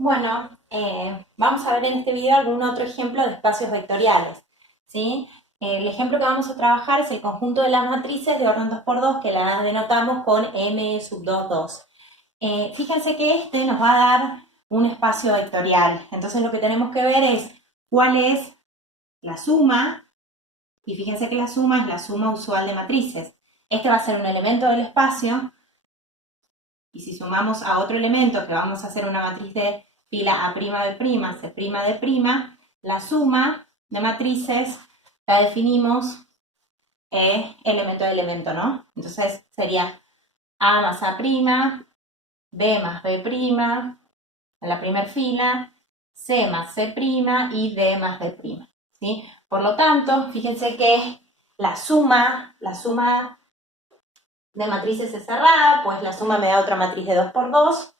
Bueno, vamos a ver en este video algún otro ejemplo de espacios vectoriales, ¿sí? El ejemplo que vamos a trabajar es el conjunto de las matrices de orden 2×2 que las denotamos con M sub 2, 2. Fíjense que este nos va a dar un espacio vectorial. Entonces lo que tenemos que ver es cuál es la suma, y fíjense que la suma es la suma usual de matrices. Este va a ser un elemento del espacio, y si sumamos a otro elemento que vamos a hacer una matriz de fila A', B', C', D', la suma de matrices la definimos elemento a elemento, ¿no? Entonces sería A más A', B más B', en la primera fila, C más C' y D más D', ¿sí? Por lo tanto, fíjense que la suma de matrices es cerrada, pues la suma me da otra matriz de 2×2,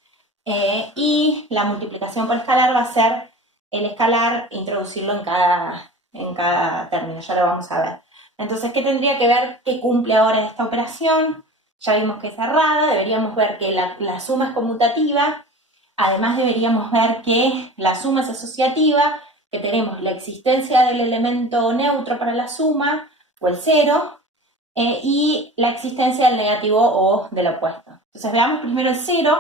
y la multiplicación por escalar va a ser el escalar, introducirlo en cada término, ya lo vamos a ver. Entonces, ¿qué tendría que ver que cumple ahora esta operación? Ya vimos que es cerrada, deberíamos ver que la suma es conmutativa, además deberíamos ver que la suma es asociativa, que tenemos la existencia del elemento neutro para la suma, o el cero, y la existencia del negativo o del opuesto. Entonces veamos primero el cero.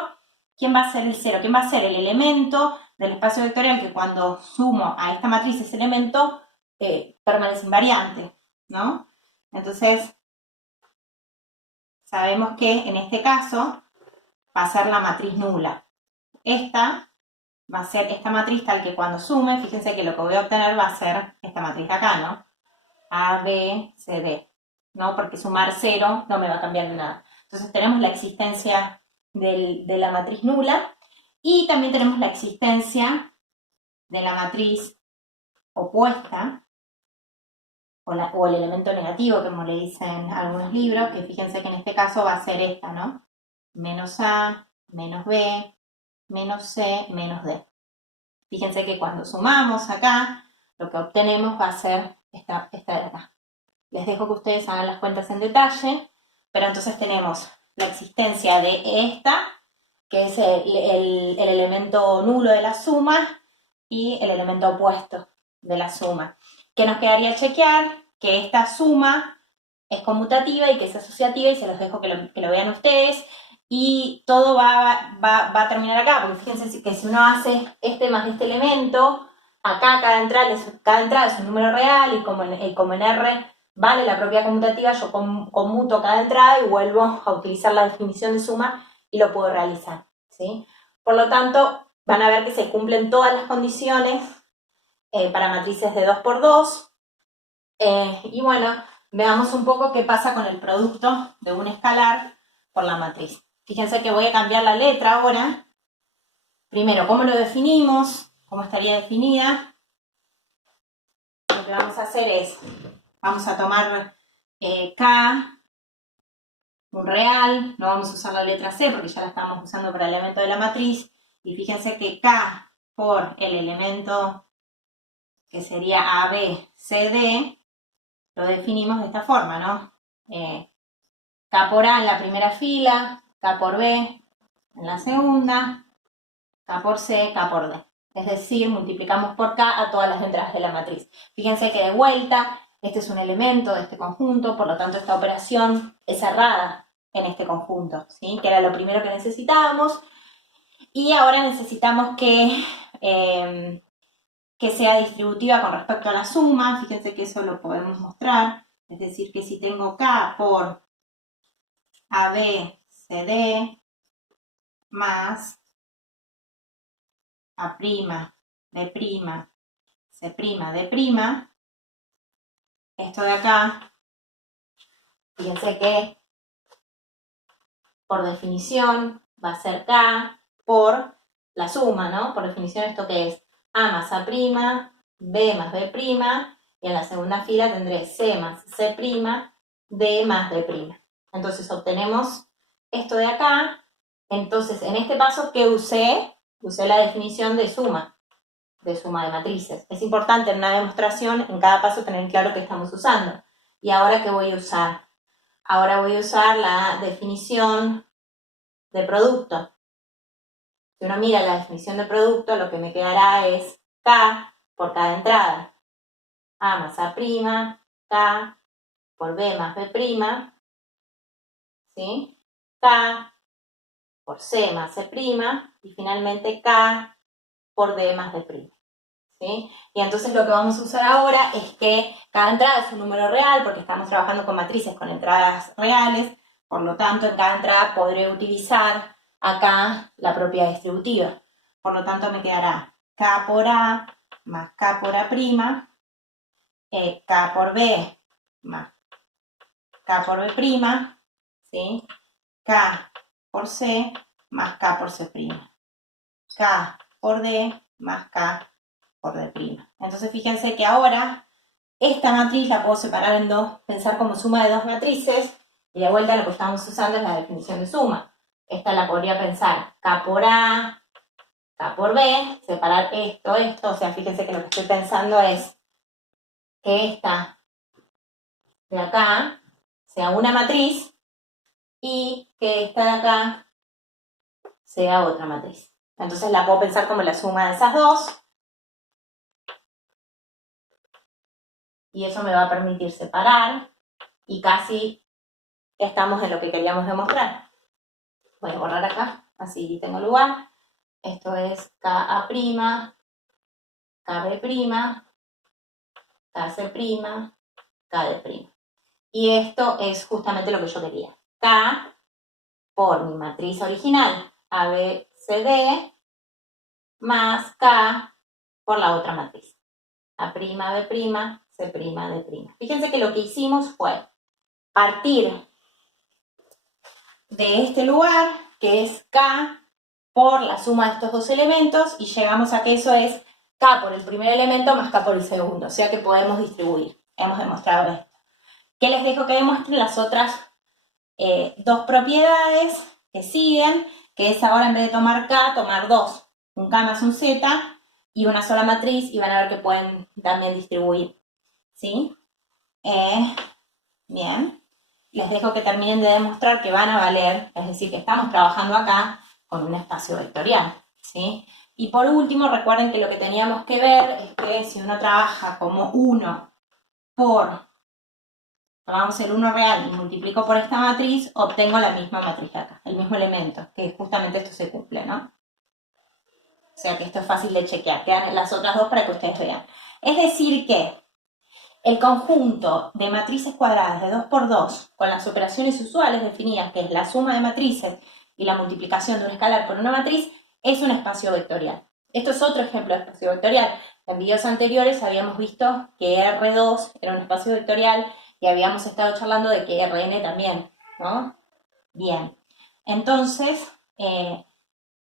¿Quién va a ser el cero? ¿Quién va a ser el elemento del espacio vectorial que cuando sumo a esta matriz ese elemento permanece invariante, ¿no? Entonces sabemos que en este caso va a ser la matriz nula. Esta va a ser esta matriz tal que cuando sume, fíjense que lo que voy a obtener va a ser esta matriz de acá, ¿no? A, B, C, D, ¿no? Porque sumar 0 no me va a cambiar de nada. Entonces tenemos la existencia de la matriz nula y también tenemos la existencia de la matriz opuesta o el elemento negativo, como le dicen algunos libros, que fíjense que en este caso va a ser esta, ¿no? Menos A, menos B, menos C, menos D. Fíjense que cuando sumamos acá, lo que obtenemos va a ser esta de acá. Les dejo que ustedes hagan las cuentas en detalle, pero entonces tenemos la existencia de esta, que es el elemento nulo de la suma, y el elemento opuesto de la suma. ¿Qué nos quedaría chequear? Que esta suma es conmutativa y que es asociativa, y se los dejo que lo vean ustedes, y todo va a terminar acá, porque fíjense que si uno hace este más este elemento, acá cada entrada es un número real, y como en R vale la propia conmutativa, yo conmuto cada entrada y vuelvo a utilizar la definición de suma y lo puedo realizar, ¿sí? Por lo tanto, van a ver que se cumplen todas las condiciones para matrices de 2×2. Y bueno, veamos un poco qué pasa con el producto de un escalar por la matriz. Fíjense que voy a cambiar la letra ahora. Primero, ¿cómo lo definimos? ¿Cómo estaría definida? Lo que vamos a hacer es, vamos a tomar K, un real, no vamos a usar la letra C porque ya la estamos usando para el elemento de la matriz, y fíjense que K por el elemento que sería AB, CD, lo definimos de esta forma, ¿no? K por A en la primera fila, K por B en la segunda, K por C, K por D. Es decir, multiplicamos por K a todas las entradas de la matriz. Fíjense que de vuelta, este es un elemento de este conjunto, por lo tanto esta operación es cerrada en este conjunto, ¿sí? Que era lo primero que necesitábamos. Y ahora necesitamos que sea distributiva con respecto a la suma. Fíjense que eso lo podemos mostrar. Es decir, que si tengo K por AB, CD, más A', B', C', D', esto de acá, fíjense que por definición va a ser K por la suma, ¿no? Por definición, ¿esto qué es? A más A', B más B', y en la segunda fila tendré C más C', D más D'. Entonces obtenemos esto de acá. Entonces, en este paso, ¿qué usé? Usé la definición de suma de matrices. Es importante en una demostración, en cada paso, tener claro qué estamos usando. ¿Y ahora qué voy a usar? Ahora voy a usar la definición de producto. Si uno mira la definición de producto, lo que me quedará es K por cada entrada. A más A', K por B más B', ¿sí? K por C más C', y finalmente K por D más D'. ¿Sí? Y entonces lo que vamos a usar ahora es que cada entrada es un número real, porque estamos trabajando con matrices con entradas reales, por lo tanto en cada entrada podré utilizar acá la propiedad distributiva. Por lo tanto me quedará K por A más K por A', K por B más K por B', ¿sí? K por C más K por C', K por D más K por D'. Entonces fíjense que ahora esta matriz la puedo separar en dos, pensar como suma de dos matrices, y de vuelta lo que estamos usando es la definición de suma. Esta la podría pensar K por A, K por B, separar esto, o sea, fíjense que lo que estoy pensando es que esta de acá sea una matriz y que esta de acá sea otra matriz. Entonces la puedo pensar como la suma de esas dos, y eso me va a permitir separar, y casi estamos en lo que queríamos demostrar. Voy a borrar acá, así tengo lugar. Esto es KA', KB', KC', KD'. Y esto es justamente lo que yo quería. K por mi matriz original, ABCD, más K por la otra matriz. A', B', C', D'. Fíjense que lo que hicimos fue partir de este lugar, que es K por la suma de estos dos elementos, y llegamos a que eso es K por el primer elemento más K por el segundo, o sea que podemos distribuir. Hemos demostrado esto. ¿Qué les dejo que demuestren las otras dos propiedades que siguen? Que es ahora, en vez de tomar K, tomar dos. Un K más un Z y una sola matriz, y van a ver que pueden también distribuir. ¿Sí? Bien. Les dejo que terminen de demostrar que van a valer, es decir, que estamos trabajando acá con un espacio vectorial, ¿sí? Y por último, recuerden que lo que teníamos que ver es que si uno trabaja como 1 por, tomamos el 1 real y multiplico por esta matriz, obtengo la misma matriz acá, el mismo elemento, que justamente esto se cumple, ¿no? O sea que esto es fácil de chequear, quedan las otras dos para que ustedes vean. Es decir que el conjunto de matrices cuadradas de 2 por 2 con las operaciones usuales definidas, que es la suma de matrices y la multiplicación de un escalar por una matriz, es un espacio vectorial. Esto es otro ejemplo de espacio vectorial. En videos anteriores habíamos visto que R2 era un espacio vectorial y habíamos estado charlando de que Rn también, ¿no? Bien. Entonces,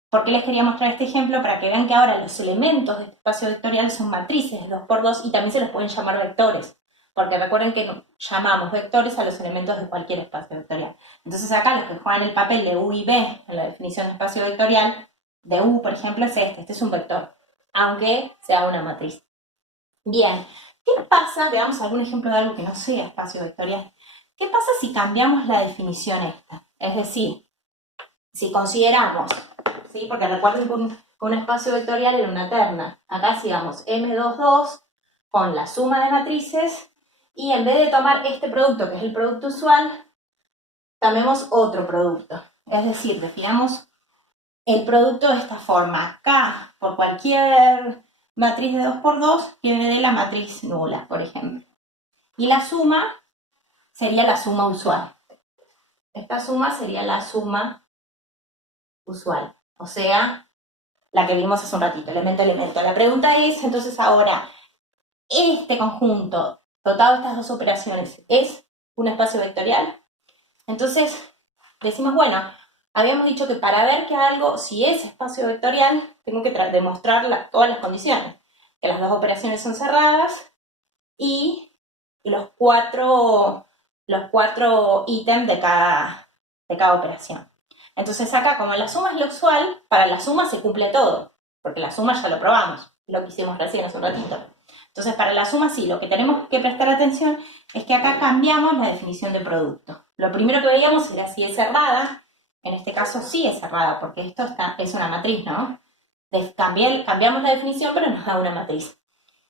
¿por qué les quería mostrar este ejemplo? Para que vean que ahora los elementos de este espacio vectorial son matrices de 2 por 2 y también se los pueden llamar vectores. Porque recuerden que llamamos vectores a los elementos de cualquier espacio vectorial. Entonces acá los que juegan el papel de U y B en la definición de espacio vectorial, de U, por ejemplo, es este es un vector, aunque sea una matriz. Bien, ¿qué pasa? Veamos algún ejemplo de algo que no sea espacio vectorial. ¿Qué pasa si cambiamos la definición esta? Es decir, si consideramos, ¿sí? Porque recuerden que un espacio vectorial era una terna. Acá sigamos M22 con la suma de matrices, y en vez de tomar este producto, que es el producto usual, tomemos otro producto. Es decir, definamos el producto de esta forma. K por cualquier matriz de 2 por 2 que me dé la matriz nula, por ejemplo. Y la suma sería la suma usual. Esta suma sería la suma usual, o sea, la que vimos hace un ratito, elemento a elemento. La pregunta es, entonces ahora, ¿este conjunto dotado de estas dos operaciones es un espacio vectorial? Entonces, decimos, bueno, habíamos dicho que para ver que algo, si es espacio vectorial, tengo que demostrar todas las condiciones. Que las dos operaciones son cerradas y los cuatro ítems de cada operación. Entonces acá, como la suma es lo usual, para la suma se cumple todo, porque la suma ya lo probamos, lo que hicimos recién hace un ratito. Entonces para la suma sí, lo que tenemos que prestar atención es que acá cambiamos la definición de producto. Lo primero que veíamos era si es cerrada, en este caso sí es cerrada, porque esto es una matriz, ¿no? Cambiamos la definición, pero nos da una matriz.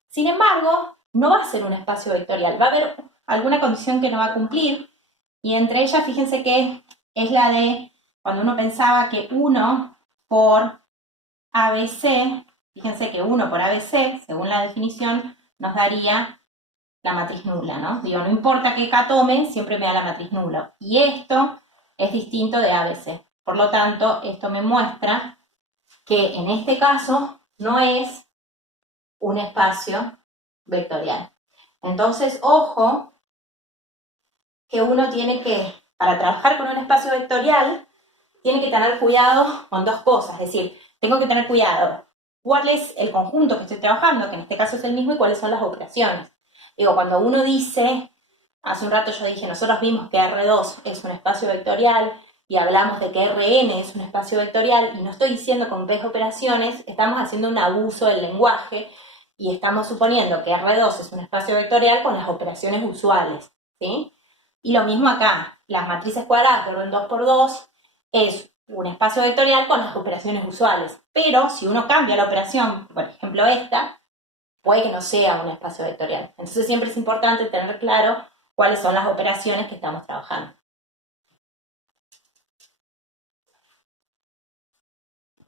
Sin embargo, no va a ser un espacio vectorial, va a haber alguna condición que no va a cumplir, y entre ellas, fíjense que es la de cuando uno pensaba que 1 por ABC, fíjense que 1 por ABC, según la definición, nos daría la matriz nula, ¿no? Digo, no importa qué K tome, siempre me da la matriz nula. Y esto es distinto de ABC. Por lo tanto, esto me muestra que en este caso no es un espacio vectorial. Entonces, ojo, que uno tiene que, para trabajar con un espacio vectorial, tiene que tener cuidado con dos cosas. Es decir, tengo que tener cuidado cuál es el conjunto que estoy trabajando, que en este caso es el mismo, y cuáles son las operaciones. Digo, cuando uno dice, hace un rato yo dije, nosotros vimos que R2 es un espacio vectorial y hablamos de que Rn es un espacio vectorial, y no estoy diciendo con P operaciones, estamos haciendo un abuso del lenguaje y estamos suponiendo que R2 es un espacio vectorial con las operaciones usuales, ¿sí? Y lo mismo acá, las matrices cuadradas de orden 2×2 es un espacio vectorial con las operaciones usuales, pero si uno cambia la operación, por ejemplo esta, puede que no sea un espacio vectorial. Entonces siempre es importante tener claro cuáles son las operaciones que estamos trabajando.